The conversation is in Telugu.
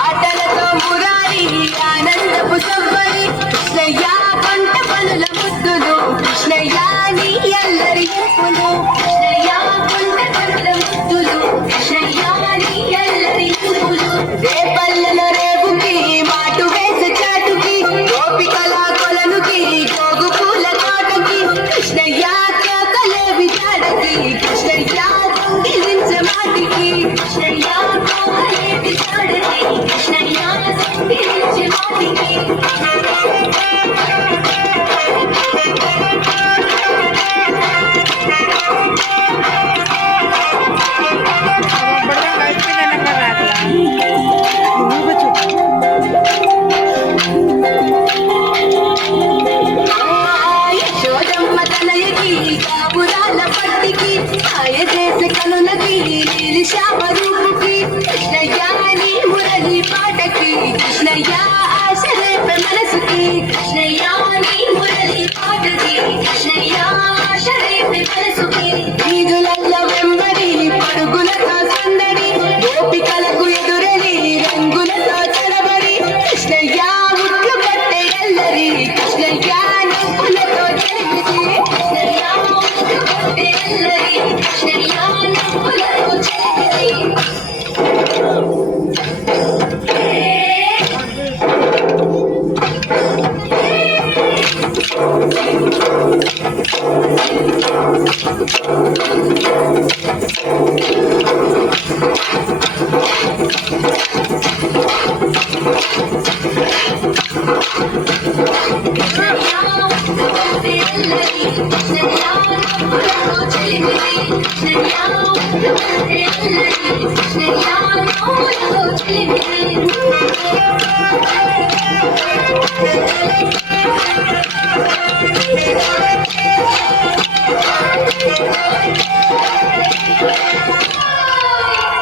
ఆటలతో మురారి ఆనందపు సవ్వడి కృష్ణయ్య పంట పనుల ముద్దులు కృష్ణయ్య నీ ఎల్లరి చెప్పులు కృష్ణయ్య పంట పనుల ముద్దులు కృష్ణయ్య నీ ఎల్లరి చెప్పులు రేపల్లెల రేపుకి మాటు వేసే చాటుకి గోపికల కొలనుకి గోగు పూల తోటకి కృష్ణయ్య కేకలేవి చాడకి కృష్ణయ్య దొంగిలించే మాటికి కృష్ణయ్య కోకలేవి చాడకి కృష్ణయ్య దొంగిలించే మాటికి యశోదమ్మ తనయకి కాపురాల పట్టికి ఆయ చేసే కనులకి నీలి శ్యామ రూపుకి కృష్ణయ్య నీ మురళి పాటకి కృష్ణయ్య ఆశ రేపే మనసుకి కృష్ణయ్య నీ మురళి పాటకి కృష్ణయ్య ఆశ రేపే మనసుకి వీధులల్ల వెంబడి పరుగులతో సందడి గోపికలకు ఎదురని రంగులతో చెరబడి కృష్ణయ్య ముట్లు పట్టే ఎల్లరి కృష్ణయ్య నవ్వులతో చెరిమిది కృష్ణయ్య ముట్లు పట్టే ఎల్లరి కృష్ణయ్య నవ్వులతో చెరిమిది కృష్ణయ్య